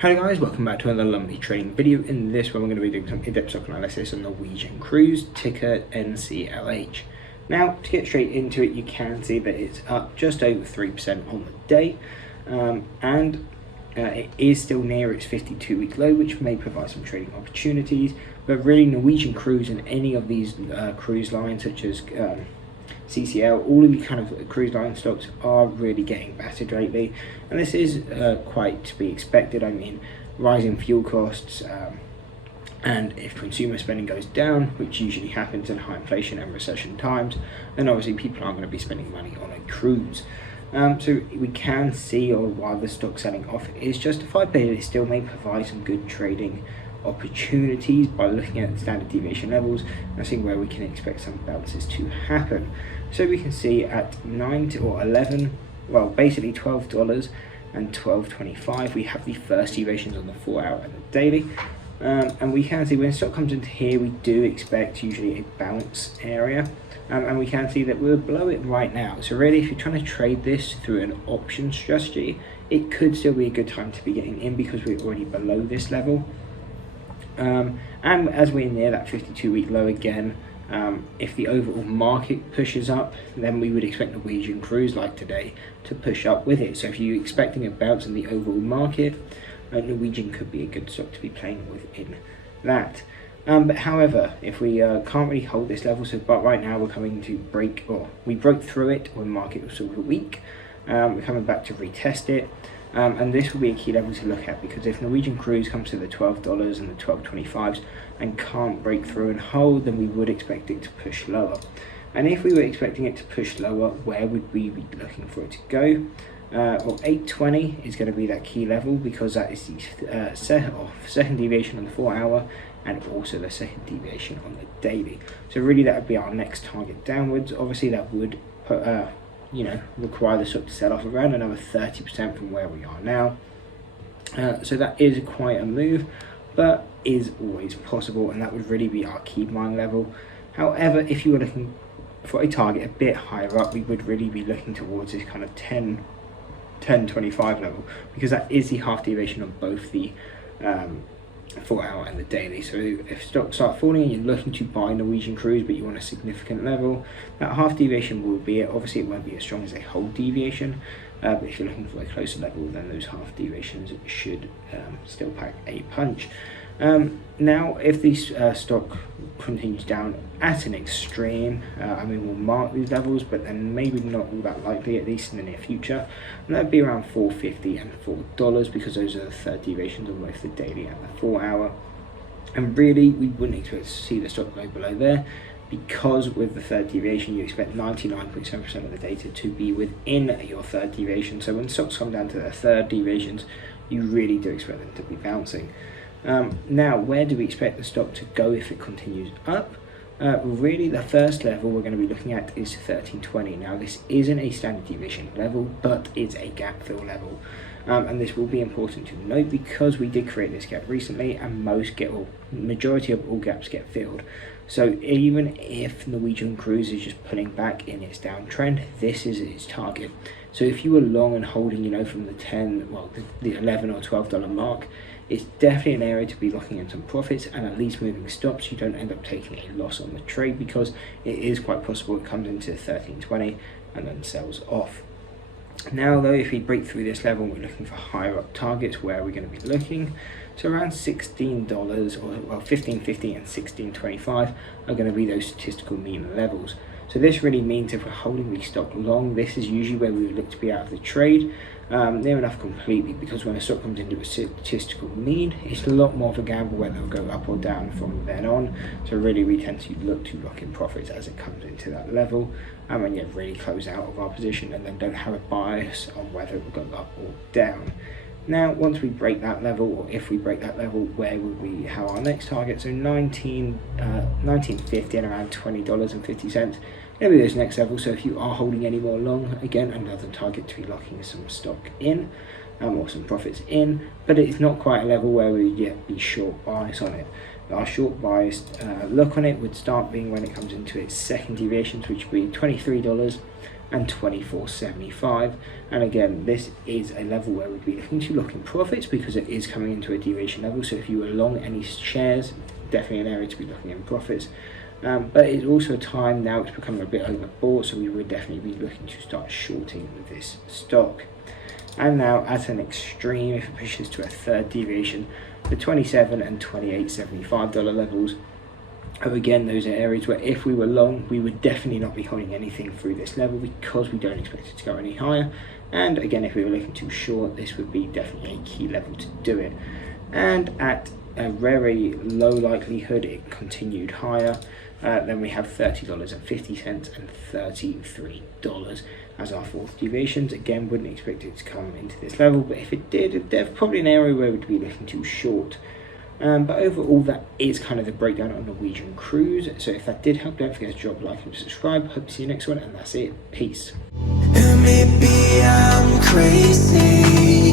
Hello guys, welcome back to another Lumpy trading video. In this one we're going to be doing some in-depth stock analysis on Norwegian cruise, ticker NCLH. Now to get straight into it, you can see that it's up just over 3% on the day, and it is still near its 52-week low, which may provide some trading opportunities. But really Norwegian cruise and any of these cruise lines such as CCL, all of these kind of cruise line stocks are really getting battered lately, and this is quite to be expected. I mean, rising fuel costs, and if consumer spending goes down, which usually happens in high inflation and recession times, then obviously people aren't going to be spending money on a cruise. So we can see, or while the stock selling off is justified, but it still may provide some good trading opportunities by looking at the standard deviation levels and seeing where we can expect some bounces to happen. So we can see at 9 or 11, well basically $12 and $12.25, we have the first deviations on the 4 hour and the daily, and we can see when stock comes into here we do expect usually a bounce area, and we can see that we're below it right now. So really if you're trying to trade this through an option strategy, it could still be a good time to be getting in because we're already below this level. And as we're near that 52-week low again, if the overall market pushes up, then we would expect Norwegian cruise, like today, to push up with it. So if you're expecting a bounce in the overall market, Norwegian could be a good stock to be playing within that. But however, if we can't really hold this level, but right now we're coming to break, or we broke through it when the market was sort of weak. We're coming back to retest it. And this will be a key level to look at, because if Norwegian cruise comes to the $12 and the $12.25s and can't break through and hold, then we would expect it to push lower. And if we were expecting it to push lower, where would we be looking for it to go? Well, 820 is going to be that key level, because that is the second deviation on the 4 hour and also the second deviation on the daily. So really that would be our next target downwards. Obviously that would put require the stock to sell off around another 30% from where we are now. So that is quite a move, but is always possible, and that would really be our key buying level. However, if you were looking for a target a bit higher up, we would really be looking towards this kind of 10.25 level, because that is the half deviation on both the 4 hour and the daily. So if stocks start falling and you're looking to buy Norwegian cruise but you want a significant level, that half deviation will be it. Obviously it won't be as strong as a whole deviation, but if you're looking for a closer level, then those half deviations should still pack a punch. Now if this stock continues down at an extreme, I mean, we'll mark these levels, but then maybe not all that likely, at least in the near future, and that would be around $4.50 and $4, because those are the third deviations on both the daily and the 4 hour. And really we wouldn't expect to see the stock go below there, because with the third deviation you expect 99.7% of the data to be within your third deviation. So when stocks come down to their third deviations, you really do expect them to be bouncing. Now where do we expect the stock to go if it continues up? Really the first level we're going to be looking at is 1320. Now this isn't a standard deviation level, but it's a gap fill level, and this will be important to note because we did create this gap recently, and majority of all gaps get filled. So even if Norwegian cruise is just pulling back in its downtrend, this is its target. So if you were long and holding, from the the $11 or $12 mark, it's definitely an area to be looking at some profits and at least moving stops, so you don't end up taking a loss on the trade, because it is quite possible it comes into 1320 and then sells off. Now though, if we break through this level, we're looking for higher up targets. Where we're going to be looking, so around $16, or $15.50 and $16.25 are going to be those statistical mean levels. So this really means if we're holding the stock long, this is usually where we would look to be out of the trade, near enough completely, because when a stock comes into a statistical mean, it's a lot more of a gamble whether it'll go up or down from then on. So really we tend to look to lock in profits as it comes into that level, and when you really close out of our position and then don't have a bias on whether it will go up or down. Now once we break that level, or if we break that level, where would we have our next target? So $19.50 and around $20.50 going to be those next levels. So if you are holding any more long, again another target to be locking some stock in, or some profits in, but it's not quite a level where we would yet be short bias on it. Our short bias look on it would start being when it comes into its second deviations, which would be $23 and 24.75. And again, this is a level where we'd be looking to lock in profits because it is coming into a deviation level. So if you were long any shares, definitely an area to be looking in profits. But it's also a time now it's becoming a bit overbought, so we would definitely be looking to start shorting this stock. And now at an extreme, if it pushes to a third deviation, the 27 and 28.75 dollar levels are again those are areas where if we were long, we would definitely not be holding anything through this level because we don't expect it to go any higher. And again, if we were looking to short, this would be definitely a key level to do it. And at a very low likelihood it continued higher, then we have $30.50 and $33 as our fourth deviations. Again, wouldn't expect it to come into this level, but if it did, there's probably an area where we'd be looking to short. But overall, that is kind of the breakdown on Norwegian Cruise. So if that did help, don't forget to drop a like and subscribe. Hope to see you next one, and that's it. Peace. And maybe I'm crazy.